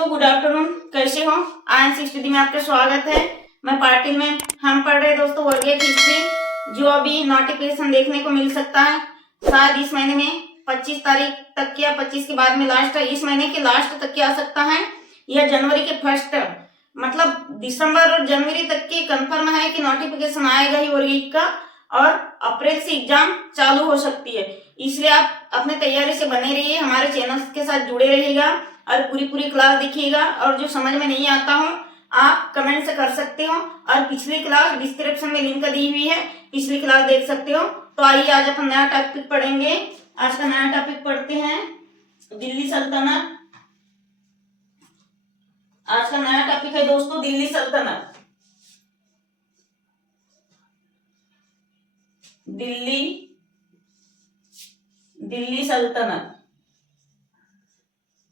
दोस्तों, good afternoon. कैसे हो? आयन स्टडी में आपका स्वागत है। मैं पाटिल में हम पढ़ रहे दोस्तों वर्गीय हिस्ट्री, जो अभी नोटिफिकेशन देखने को मिल सकता है शायद इस महीने में 25 तारीख तक या 25 के बाद में लास्ट है, इस महीने के लास्ट तक आ सकता है या जनवरी के फर्स्ट, मतलब दिसंबर और जनवरी तक की कंफर्म है कि नोटिफिकेशन आएगा ही वर्गीय का, और अप्रैल से एग्जाम चालू हो सकती है। इसलिए आप अपने तैयारी से बने रहिए, हमारे चैनल के साथ जुड़े रहिएगा और पूरी क्लास देखिएगा। और जो समझ में नहीं आता हो आप कमेंट से कर सकते हो, और पिछली क्लास डिस्क्रिप्शन में लिंक दी हुई है, पिछली क्लास देख सकते हो। तो आइए आज अपन नया टॉपिक पढ़ेंगे। आज का नया टॉपिक पढ़ते हैं दिल्ली सल्तनत। आज का नया टॉपिक है दोस्तों दिल्ली सल्तनत। दिल्ली सल्तनत।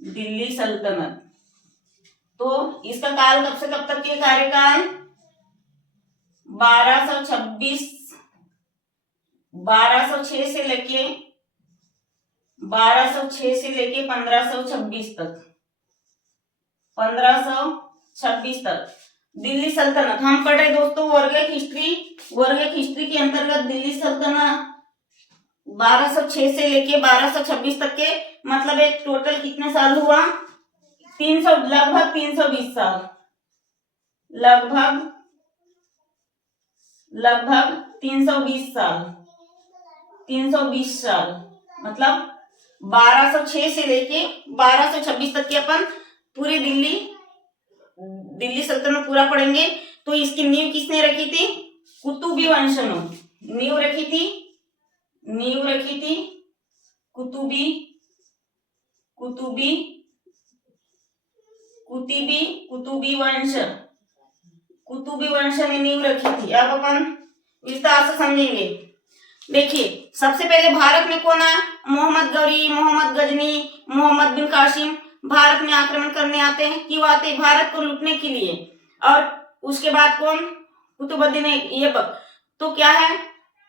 दिल्ली सल्तनत। तो इसका काल कब से कब तक के कार्यकाल? 1206 से लेके 1526 तक। 1526 तक दिल्ली सल्तनत हम पढ़ रहे दोस्तों वर्गीय हिस्ट्री। वर्गीय हिस्ट्री के अंतर्गत दिल्ली सल्तनत 1206 से लेके 1226 तक के, मतलब एक टोटल कितने साल हुआ? 300, लगभग 320 साल। लगभग 320 साल। 320 साल मतलब 1206 से लेके 1226 तक की अपन पूरी दिल्ली सल्तनत पूरा पढ़ेंगे। तो इसकी नींव किसने रखी थी? कुतुबी वंश ने नींव रखी थी। कुतुबी वंश ने नींव रखी थी। अब अपन विस्तार से समझेंगे। देखिए, सबसे पहले भारत में कौन आया? मोहम्मद गौरी, मोहम्मद गजनी, मोहम्मद बिन कासिम भारत में आक्रमण करने आते हैं। क्यों आते? भारत को लूटने के लिए। और उसके बाद कौन? कुतुबुद्दीन ऐबक। तो क्या है,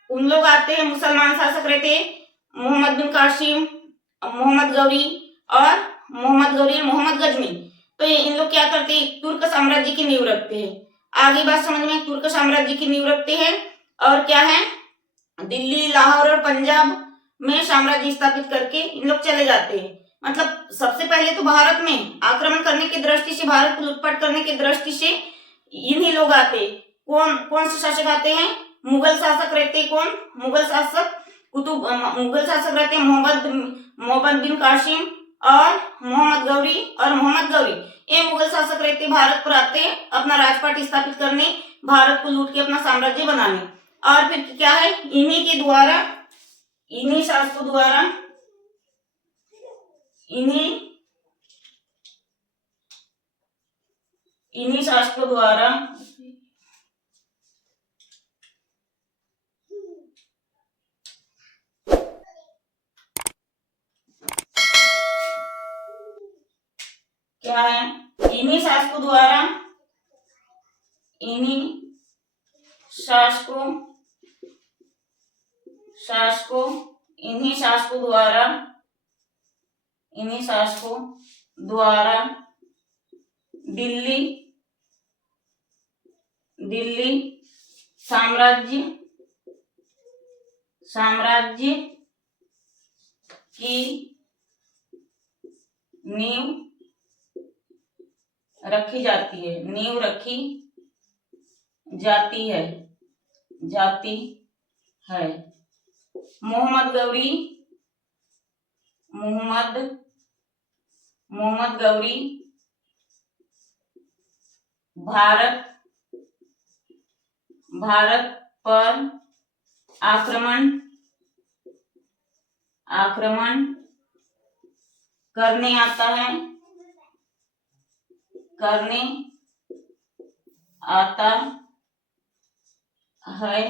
उन लोग आते हैं, मुसलमान शासक रहते, मोहम्मद बिन कासिम, मोहम्मद गौरी और मोहम्मद गजनी। तो ये इन लोग क्या करते हैं? तुर्क साम्राज्य की नींव रखते हैं। आगे बात समझ में, तुर्क साम्राज्य की नींव रखते हैं। और क्या है, दिल्ली, लाहौर और पंजाब में साम्राज्य स्थापित करके इन लोग चले जाते हैं। मतलब सबसे पहले तो भारत में आक्रमण करने की दृष्टि से, भारत को लूटपाट करने की दृष्टि से इन्हीं लोग आते। कौन से शासक आते हैं? मुगल शासक रहते। कौन? मुगल शासक रहते मोहम्मद बिन कासिम और मोहम्मद गौरी। ये मुगल शासक रहते, भारत पर आते अपना राजपाट स्थापित करने, भारत को लूट के अपना साम्राज्य बनाने। और फिर क्या है, इन्हीं शासकों द्वारा क्या है, इन्हीं शासकों द्वारा दिल्ली साम्राज्य की नींव रखी जाती है। मोहम्मद गौरी भारत पर आक्रमण करने आता है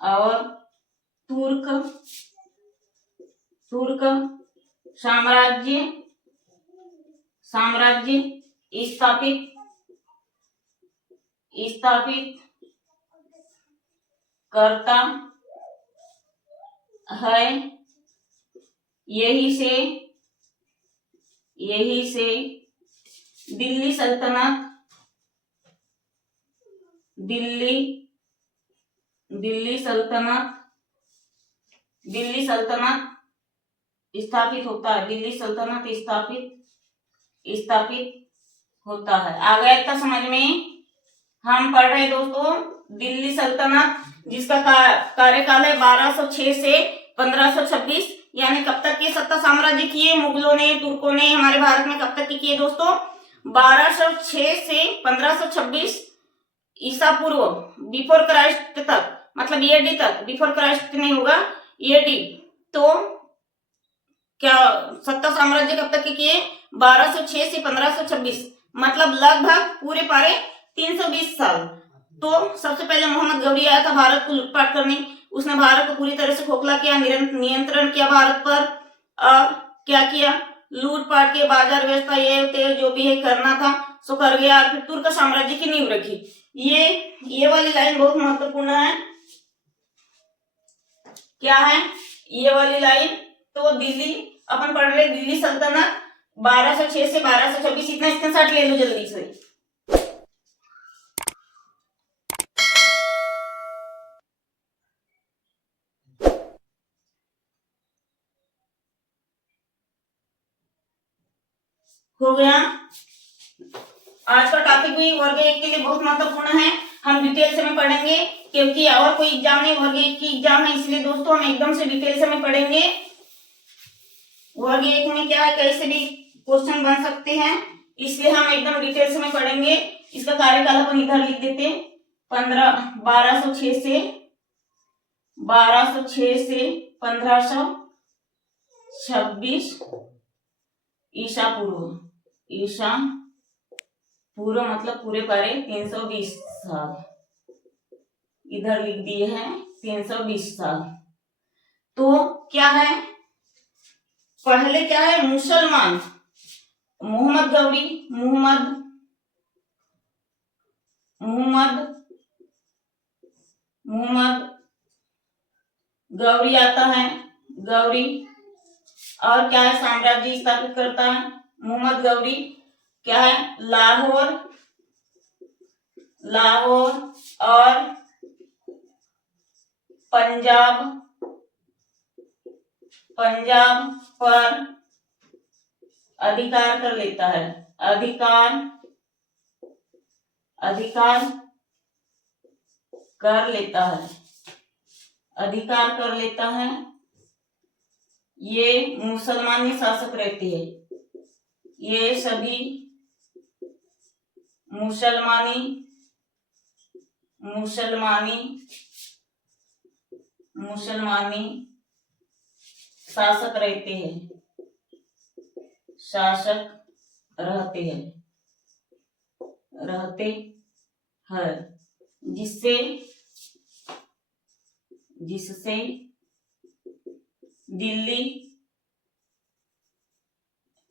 और तुर्क साम्राज्य स्थापित करता है। यही से यही से दिल्ली सल्तनत दिल्ली सल्तनत स्थापित होता है। दिल्ली सल्तनत स्थापित होता है। आ गया इतना समझ में? हम पढ़ रहे हैं दोस्तों दिल्ली सल्तनत, जिसका कार्यकाल है 1206 से 1526। यानी कब तक के सत्ता साम्राज्य किए मुगलों ने, तुर्कों ने हमारे भारत में? कब तक के किए दोस्तों? 1206 से 1526 ईसा पूर्व, बिफोर क्राइस्ट तक, मतलब ईडी तक। बिफोर क्राइस्ट नहीं होगा, ईडी। तो क्या सत्ता साम्राज्य कब तक के किए? 1206 से 1526, मतलब लगभग पूरे पारे 320 साल। तो सबसे पहले मोहम्मद गौरी आया था भारत को लूटपाट करने। उसने भारत को पूरी तरह से खोखला किया, नियंत्रण किया भारत पर। क्या किया? लूटपाट के, बाजार व्यवस्था, ये जो भी है करना था सो कर गया। फिर तुर्क साम्राज्य की नींव रखी। ये वाली लाइन बहुत महत्वपूर्ण है। क्या है ये वाली लाइन? तो दिल्ली, अपन पढ़ रहे दिल्ली सल्तनत 1206 से 1226। इतना स्क्रीनशॉट ले लो जल्दी से। हो गया। आज का टॉपिक भी वर्ग 1 के लिए बहुत महत्वपूर्ण है। हम डिटेल से में पढ़ेंगे, क्योंकि और कोई एग्जाम नहीं, वर्ग 1 की एग्जाम है, इसलिए दोस्तों हम एकदम से डिटेल से में पढ़ेंगे। वर्ग 1 में क्या है, कैसे भी क्वेश्चन बन सकते हैं, इसलिए हम एकदम डिटेल से में पढ़ेंगे। इसका कार्यकाल अपन इधर लिख देते, 1206 से 1526 ईसा पूर्व, मतलब पूरे पारे 320 साल। इधर लिख दिए हैं 320 साल। तो क्या है, पहले क्या है, मुसलमान मोहम्मद गौरी आता है। गौरी और क्या है, साम्राज्य स्थापित करता है मोहम्मद गौरी। क्या है, लाहौर और पंजाब पर अधिकार कर लेता है। अधिकार कर लेता है। ये मुसलमानी शासक रहते हैं। ये सभी मुसलमानी शासक रहते हैं,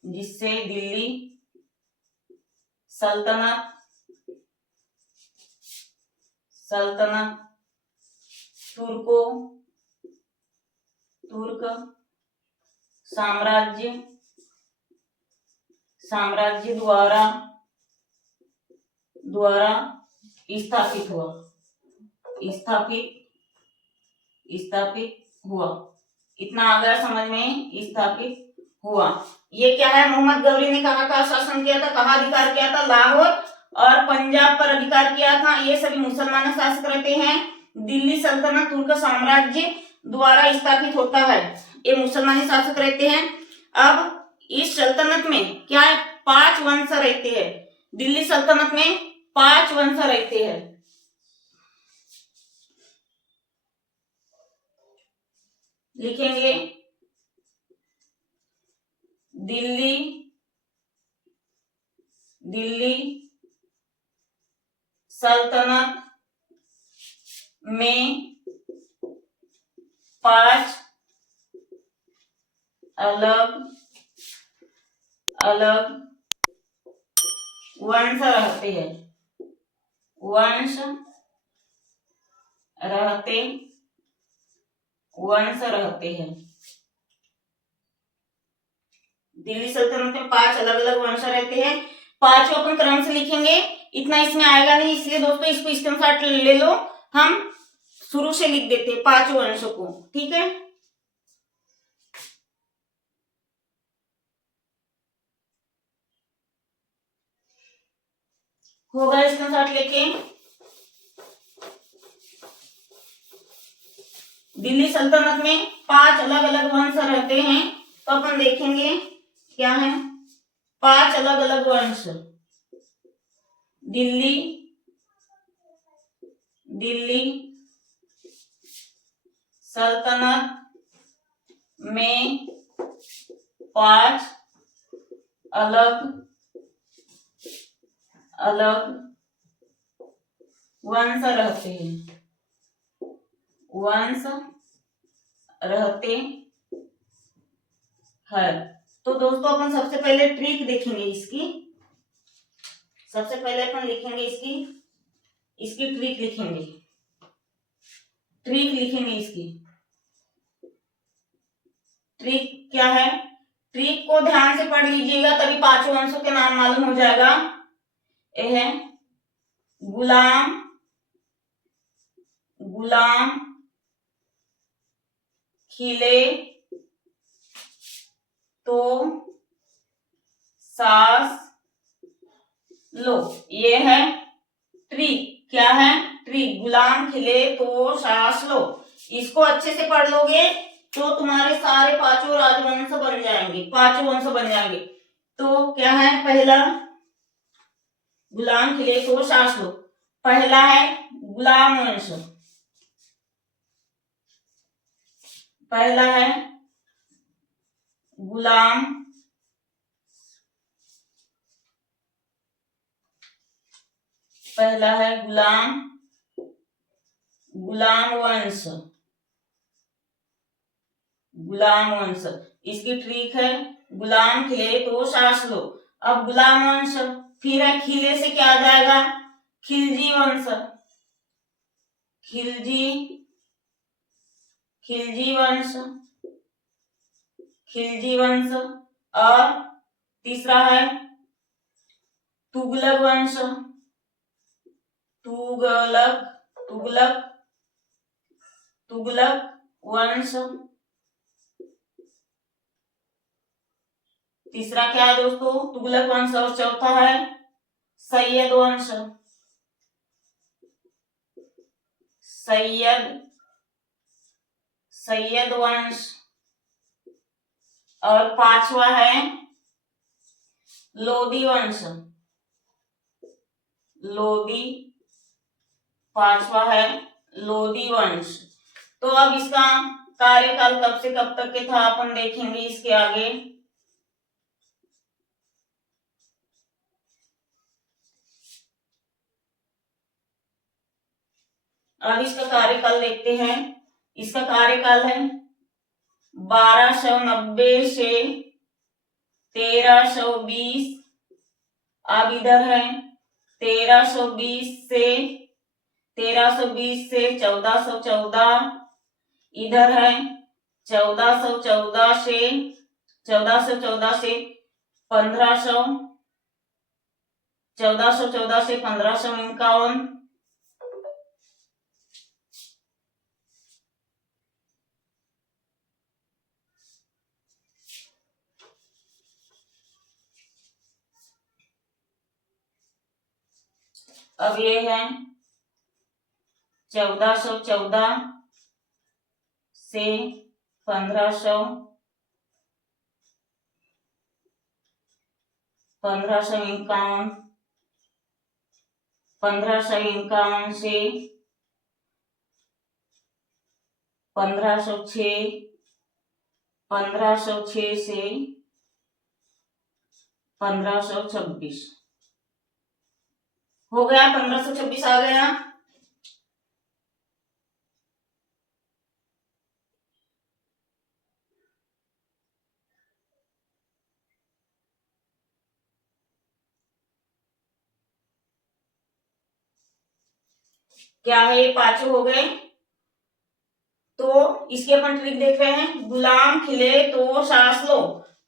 जिससे दिल्ली सल्तनत तुर्क साम्राज्य द्वारा स्थापित हुआ। इतना आ गया समझ में, स्थापित हुआ। ये क्या है, मोहम्मद गौरी ने कहाँ का शासन किया था, कहाँ अधिकार किया था? लाहौर और पंजाब पर अधिकार किया था। ये सभी मुसलमान शासक रहते हैं। दिल्ली सल्तनत तुर्क साम्राज्य द्वारा स्थापित होता है। ये मुसलमानी शासक रहते हैं। अब इस सल्तनत में क्या है, 5 वंश रहते हैं। दिल्ली सल्तनत में 5 वंश रहते हैं। लिखेंगे दिल्ली सल्तनत में 5 अलग वंश रहते हैं। दिल्ली सल्तनत में 5 अलग अलग वंश रहते हैं। पांचों अपन क्रम से लिखेंगे, इतना इसमें आएगा नहीं, इसलिए दोस्तों इसको स्क्रीनशॉट ले लो। हम शुरू से लिख देते हैं पांचों वंशों को, ठीक है। होगा स्क्रीनशॉट लेके। दिल्ली सल्तनत में 5 अलग अलग वंश रहते हैं, तो अपन देखेंगे क्या है। 5 अलग अलग वंश दिल्ली सल्तनत में 5 अलग अलग वंश रहते हैं, तो दोस्तों अपन सबसे पहले ट्रिक देखेंगे इसकी। सबसे पहले अपन लिखेंगे इसकी ट्रिक लिखेंगे। इसकी ट्रिक क्या है, ट्रिक को ध्यान से पढ़ लीजिएगा, तभी पांचों वंशों के नाम मालूम हो जाएगा। यह है गुलाम खिले तो सांस लो, ये है ट्रिक। क्या है ट्रिक, गुलाम खिले तो सांस लो। इसको अच्छे से पढ़ लोगे तो तुम्हारे सारे पांचों राजवंश बन जाएंगे, पांचों वंश बन जाएंगे। तो क्या है, पहला गुलाम खिले तो सांस लो, पहला है गुलाम वंश, पहला है गुलाम गुलाम वंश। इसकी ट्रिक है गुलाम खिले तो सांस लो। अब गुलाम वंश, फिर है खिले से क्या आ जाएगा, खिलजी वंश, खिलजी वंश। और तीसरा है तुगलक वंश, तुगलक वंश। तीसरा क्या है दोस्तों, तुगलक वंश। और चौथा है सैयद वंश, सैयद वंश। और पांचवा है लोदी वंश, पांचवा है लोदी वंश। तो अब इसका कार्यकाल कब से कब तक के था अपन देखेंगे इसके आगे। अब इसका कार्यकाल देखते हैं। इसका कार्यकाल है 1290 से 1320। अब इधर है 1320 से 1414। इधर है 1414 से 1500, 1414 से 1551। अब ये है 1414 से 1551, 1551 से 1506, 1506 से 1526 हो गया। 1526 आ गया। क्या है, ये पांचों हो गए। तो इसके अपन ट्रिक देख रहे हैं, गुलाम खिले तो सांस लो।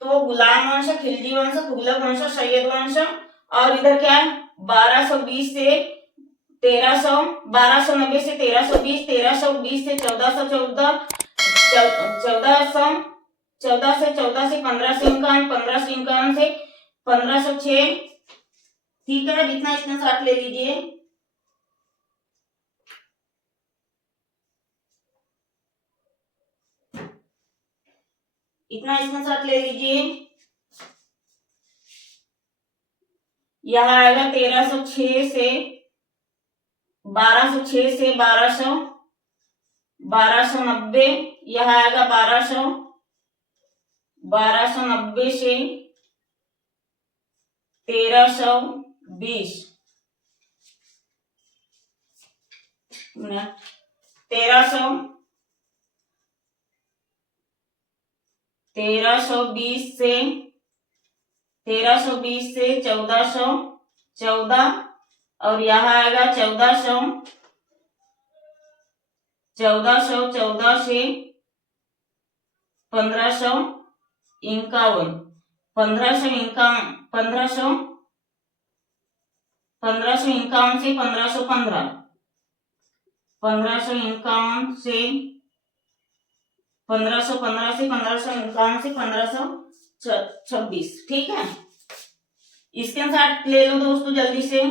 तो तो गुलाम वंश, खिलजी वंश, तुगलक वंश, सैयद वंश, और इधर क्या है 1220 से 1300, 1290 से 1320, 1320 से 1414, 14 से 1551, 1551 से 1506। ठीक है, इतना स्क्रीनशॉट ले लीजिए। इतना स्क्रीनशॉट ले लीजिए। यह आएगा 1306 से 1206 से 1200, 1290। यह आएगा 1200, 1290 से 1320, 1320 से 1414, और यहाँ आएगा 1414 से 1551, 1551 से 1515 से 1551 से 1551 से 1526। ठीक है, स्क्रीनशॉट ले लो दोस्तों जल्दी से।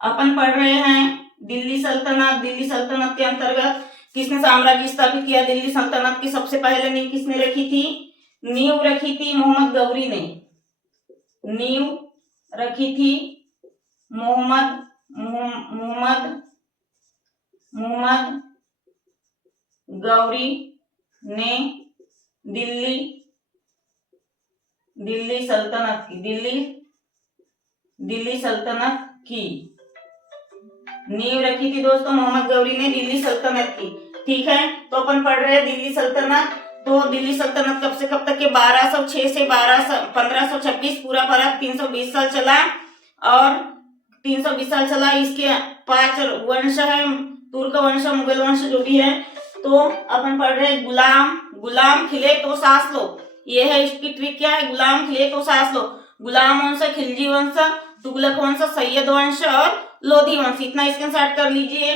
अपन पढ़ रहे हैं दिल्ली सल्तनत। दिल्ली सल्तनत के अंतर्गत किसने साम्राज्य स्थापित किया? दिल्ली सल्तनत की सबसे पहले नींव किसने रखी थी? नींव रखी थी मोहम्मद गौरी ने। नींव रखी थी मोहम्मद गौरी ने दिल्ली सल्तनत की। दिल्ली सल्तनत की नींव रखी थी दोस्तों मोहम्मद गौरी ने दिल्ली सल्तनत की। ठीक है, तो अपन पढ़ रहे हैं दिल्ली सल्तनत। तो दिल्ली सल्तनत कब से कब तक के? 1206 से 1526, पूरा भारत 320 साल चला, और 320 साल चला। इसके 5 वंश है, तुर्क वंश, मुगल वंश, जो भी है। तो अपन पढ़ रहे हैं गुलाम खिले तो सांस लो। ये है इसकी ट्रिक। क्या है? गुलाम खिले तो सांस लो। गुलाम वंश, खिलजी वंश, तुगलक वंश, सैयद वंश और लोधी वंश। इतना स्क्रीनशॉट कर लीजिए।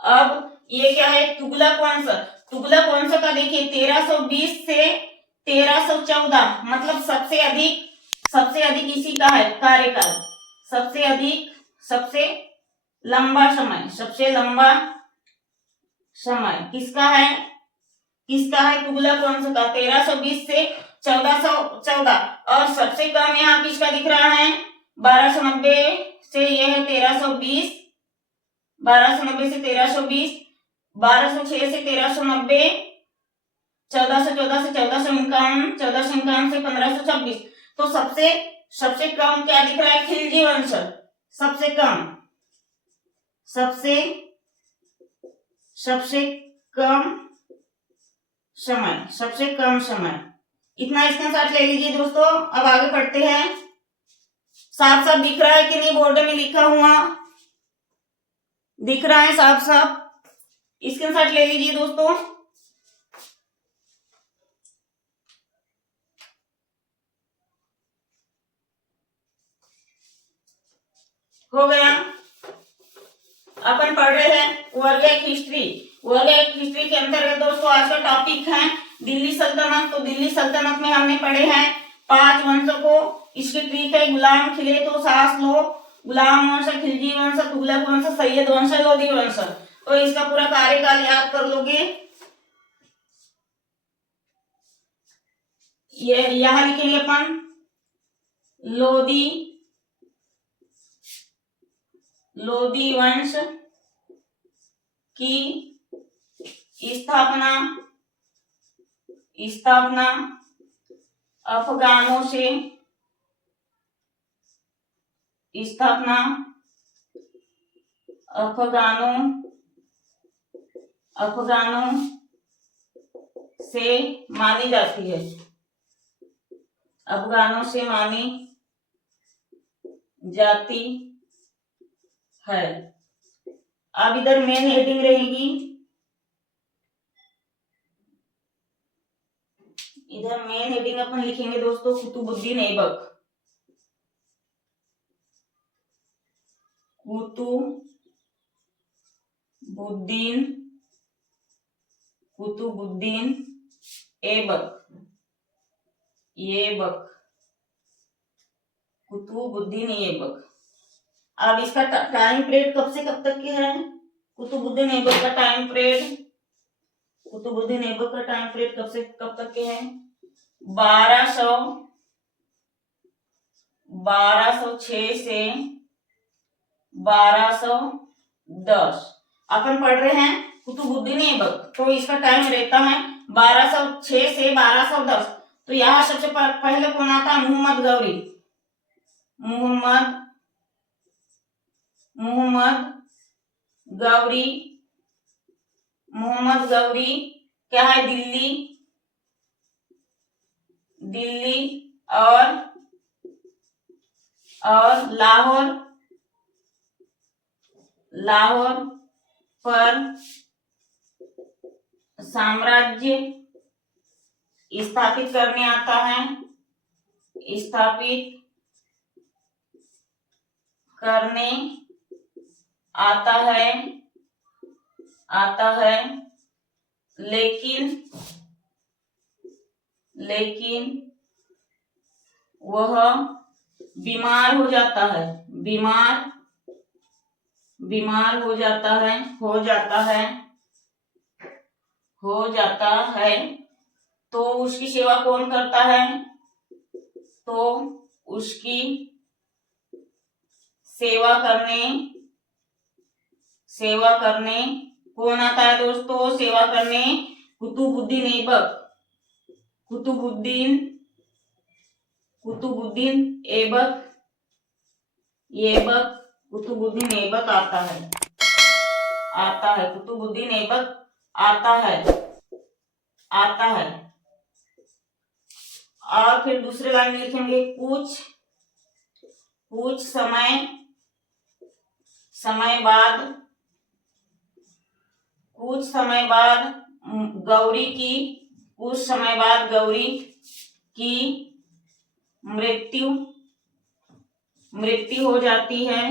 अब ये क्या है? तुगलक वंश। तुगलक वंश का देखिए 1320 से 1314, मतलब सबसे अधिक इसी का है कार्यकाल। सबसे लंबा समय किसका है? तुगलक वंश का 1320 से 1414। और सबसे कम यहाँ किसका दिख रहा है? 1290 से यह है 1320, 1290 से 1320, 1206 से 1390, 1414 से 1451, 1451 से 1526। तो सबसे कम क्या दिख रहा है? खिलजी वंश। सबसे कम समय। इतना स्क्रीनशॉट ले लीजिए दोस्तों। अब आगे पढ़ते हैं। साफ साफ दिख रहा है कि नहीं? बोर्ड में लिखा हुआ दिख रहा है साफ साफ? स्क्रीनशॉट ले लीजिए दोस्तों। हो गया। अपन पढ़ रहे हैं वर्ग हिस्ट्री। के अंतर्गत दोस्तों आज का टॉपिक है दिल्ली सल्तनत। तो दिल्ली सल्तनत में हमने पढ़े हैं 5 वंशों को। इसकी ट्रिक है गुलाम खिले तो सांस लो, गुलाम वंश, खिलजी वंश, तुगलक वंश, सैयद वंश, लोधी वंश। तो इसका पूरा कार्यकाल याद कर लोगे। ये यहां लिखेंगे अपन लोधी वंश की स्थापना अफगानों से मानी जाती है। अफगानों से मानी जाती है। अब इधर मेन हेडिंग रहेगी, इधर मेन हेडिंग अपन लिखेंगे दोस्तों कुतुबुद्दीन ऐबक। कुतुबुद्दीन ऐबक, कुतुबुद्दीन ऐबक। अब इसका टाइम पीरियड कब से कब तक के है? कुतुबुद्दीन ऐबक का टाइम पीरियड, कुतुबुद्दीन ऐबक का टाइम पीरियड कब से कब तक के है? 1206 से 1210। अपन पढ़ रहे हैं कुतुबुद्दीन ऐबक, तो इसका टाइम रहता है 1206 से 1210। तो यहाँ सबसे पहले कौन आता है? मोहम्मद गौरी। मोहम्मद गौरी क्या है? दिल्ली और लाहौर पर साम्राज्य स्थापित करने आता है, लेकिन वह बीमार हो जाता है। तो उसकी सेवा कौन करता है? तो उसकी सेवा करने कौन आता है दोस्तों? सेवा करने कुतुबुद्दीन ऐबक। कुतुबुद्दीन ऐबक आता है। कुतुबुद्दीन ऐबक आता है। और फिर दूसरे लाइन में लिखेंगे कुछ समय बाद गौरी की मृत्यु हो जाती है।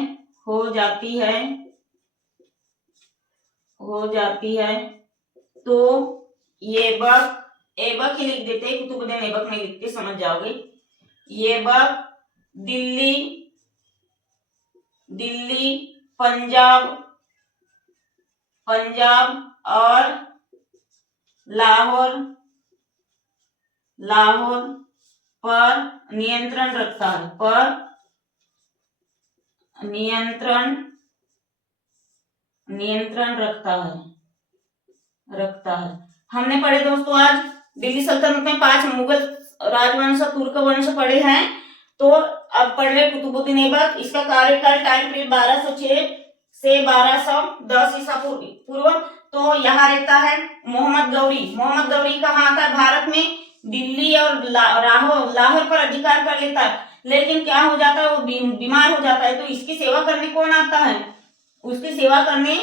तो ऐबक ही लिख देते, कुतुबुद्दीन ऐबक नहीं लिखते, समझ जाओगे। ऐबक दिल्ली, पंजाब और लाहौर पर नियंत्रण रखता है। हमने पढ़े दोस्तों आज दिल्ली सल्तनत में 5 मुगल राजवंश, तुर्क वंश पढ़े हैं। तो अब पढ़ रहे कुतुबुद्दीन ऐबक। इसका कार्यकाल टाइम पीरियड 1206 से 1210 ईसा पूर्व। तो यहाँ रहता है मोहम्मद गौरी कहाँ आता है? भारत में दिल्ली और लाहौर पर अधिकार कर लेता है। लेकिन क्या हो जाता है? वो बीमार हो जाता है। तो इसकी सेवा करने कौन आता है? उसकी सेवा करने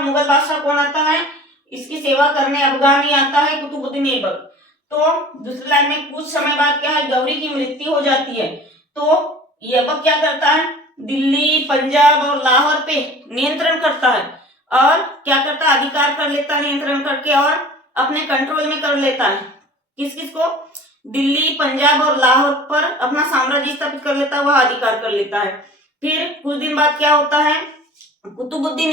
मुगल बादशाह कौन आता है? इसकी सेवा करने अफगानी आता है, कुतुबुद्दीन ऐबक। तो दूसरी लाइन में कुछ समय बाद क्या है? गौरी की मृत्यु हो जाती है। तो ऐबक क्या करता है? दिल्ली, पंजाब और लाहौर पे नियंत्रण करता है। और क्या करता है? अधिकार कर लेता है, नियंत्रण करके और अपने कंट्रोल में कर लेता है। किस को? दिल्ली, पंजाब और लाहौर पर अपना साम्राज्य स्थापित कर लेता है, वह अधिकार कर लेता है। फिर कुछ दिन बाद क्या होता है? कुतुबुद्दीन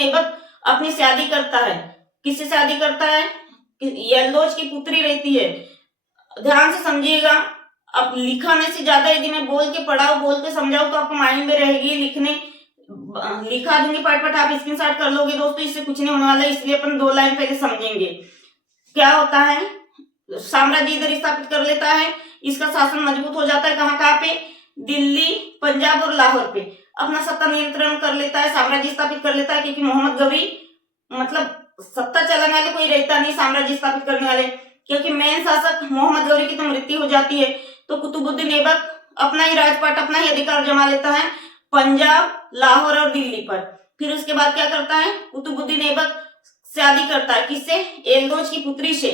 ऐबक अपनी शादी करता है। किससे शादी करता है? यल्दोज की पुत्री रहती है। ध्यान से समझिएगा। अब लिखाने से ज्यादा यदि मैं बोल के समझाऊं तो आपको माइंड में रहेगी। लिखा दूंगी पट आप स्क्रीनशॉट कर लोगे दोस्तों, इससे कुछ नहीं होने वाला है। इसलिए अपन 2 लाइन पहले समझेंगे। क्या होता है? साम्राज्य इधर स्थापित कर लेता है, इसका शासन मजबूत हो जाता है। कहाँ पे? दिल्ली, पंजाब और लाहौर पे अपना सत्ता नियंत्रण कर लेता है, साम्राज्य स्थापित कर लेता है। क्योंकि मोहम्मद गौरी मतलब सत्ता चलाने वाले कोई रहता नहीं, साम्राज्य स्थापित करने वाले। क्योंकि मेन शासक मोहम्मद गौरी की तो मृत्यु हो जाती है, तो कुतुबुद्दीन ऐबक अपना ही राजपाट, अपना ही अधिकार जमा लेता है पंजाब, लाहौर और दिल्ली पर। फिर उसके बाद क्या करता है, कुतुबुद्दीन ऐबक शादी करता है किससे, एलदोज की पुत्री से।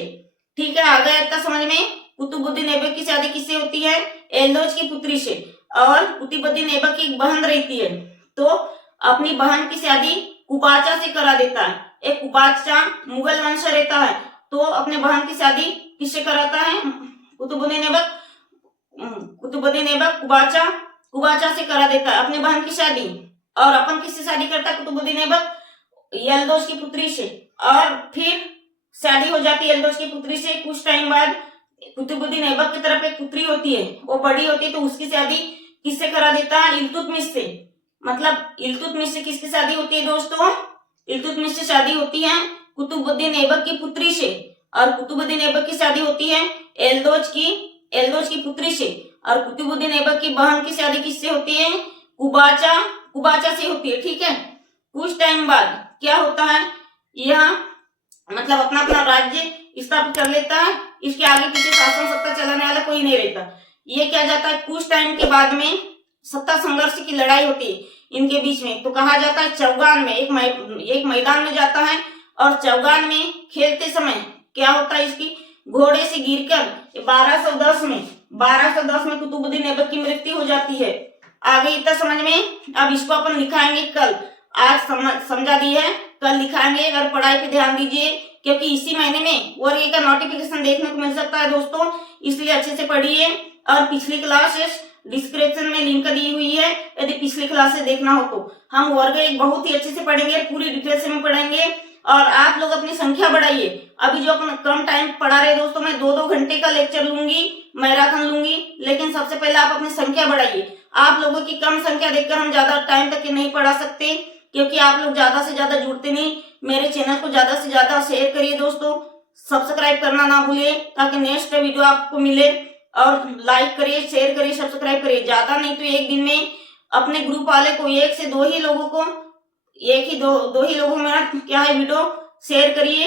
ठीक है, आ गया इतना समझ में। कुतुबुद्दीन ऐबक की शादी किससे होती है, एलदोज की पुत्री से। और कुतुबुद्दीन ऐबक की एक बहन रहती है, तो अपनी बहन की शादी कुबाचा से करा देता है। एक कुबाचा मुगल वंश रहता है, तो अपने बहन की शादी किससे कराता है, कुतुबुद्दीन ऐबक कुबाचा से करा देता है अपने बहन की शादी। और अपन किससे शादी करता है, कुतुबुद्दीन ऐबक यल्दोज की पुत्री से। और फिर शादी हो जाती है यल्दोज की पुत्री से। कुछ टाइम बाद कुतुबुद्दीन ऐबक की तरफ एक पुत्री होती है, वो बड़ी होती है, तो उसकी शादी किससे करा देता है, इल्तुतमिश से। मतलब इल्तुतमिश से किसकी शादी होती है दोस्तों, इल्तुतमिश से शादी होती है कुतुबुद्दीन ऐबक की पुत्री से। और कुतुबुद्दीन ऐबक की शादी होती है एलदोज की पुत्री से। और कुतुबुद्दीन ऐबक की बहन की शादी किससे होती है, कुबाचा से होती है। ठीक है, कुछ टाइम बाद क्या होता है, यह मतलब अपना अपना राज्य स्थापित कर लेता है। इसके आगे पीछे शासन सत्ता चलाने वाला कोई नहीं रहता। ये क्या जाता है, कुछ टाइम के बाद में सत्ता संघर्ष की लड़ाई होती है इनके बीच में, तो कहा जाता है चौगान में, एक मैदान में जाता है। और चौगान में खेलते समय क्या होता है, इसकी घोड़े से गिरकर 1210 में कुतुबुद्दीन ऐबक की मृत्यु हो जाती है। आगे इतना समझ में। अब इसको अपन लिखाएंगे कल, आज समझा दी है, कल लिखाएंगे। अगर पढ़ाई पे ध्यान दीजिए, क्योंकि इसी महीने में और ये का नोटिफिकेशन देखने को मिल सकता है दोस्तों, इसलिए अच्छे से पढ़िए। और पिछली क्लासेस डिस्क्रिप्शन में लिंक दी हुई है, यदि पिछली क्लासेस देखना हो तो। हम वर्ग एक बहुत ही अच्छे से पढ़ेंगे, पूरी डिटेल से में पढ़ेंगे। और आप लोग अपनी संख्या बढ़ाइए। अभी जो अपन कम टाइम पढ़ा रहे दोस्तों, मैं 2-2 घंटे का लेक्चर लूंगी, मैराथन लूंगी, लेकिन सबसे पहले आप अपनी संख्या बढ़ाइए। आप लोगों की कम संख्या देखकर हम ज्यादा टाइम तक नहीं पढ़ा सकते, क्योंकि आप लोग ज्यादा से ज्यादा जुड़ते नहीं। मेरे चैनल को ज्यादा से ज्यादा शेयर करिए दोस्तों, सब्सक्राइब करना ना भूलिए, ताकि नेक्स्ट वीडियो आपको मिले। और लाइक करिए, शेयर करिए, सब्सक्राइब करिए। ज्यादा नहीं तो एक दिन में अपने ग्रुप वाले को 1 से 2 ही लोगों को, दो ही लोगों में क्या है वीडियो शेयर करिए।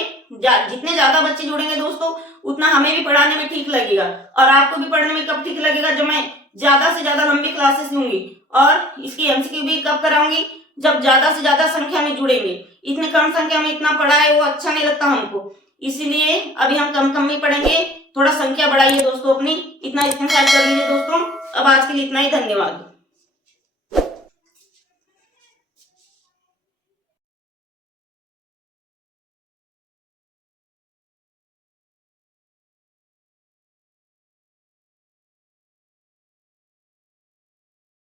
जितने ज्यादा बच्चे जुड़ेंगे दोस्तों, उतना हमें भी पढ़ाने में ठीक लगेगा। और आपको भी पढ़ने में कब ठीक लगेगा, जब मैं ज्यादा से ज्यादा लंबी क्लासेस लूंगी। और इसकी एमसीक्यू भी कब कराऊंगी, जब ज्यादा से ज्यादा संख्या में जुड़ेंगे। इतने कम संख्या में इतना पढ़ा है, वो अच्छा नहीं लगता हमको, इसीलिए अभी हम कम में पढ़ेंगे। थोड़ा संख्या बढ़ाइए दोस्तों अपनी, इतना स्क्रीनशॉट कर लीजिए दोस्तों। अब आज के लिए इतना ही, धन्यवाद।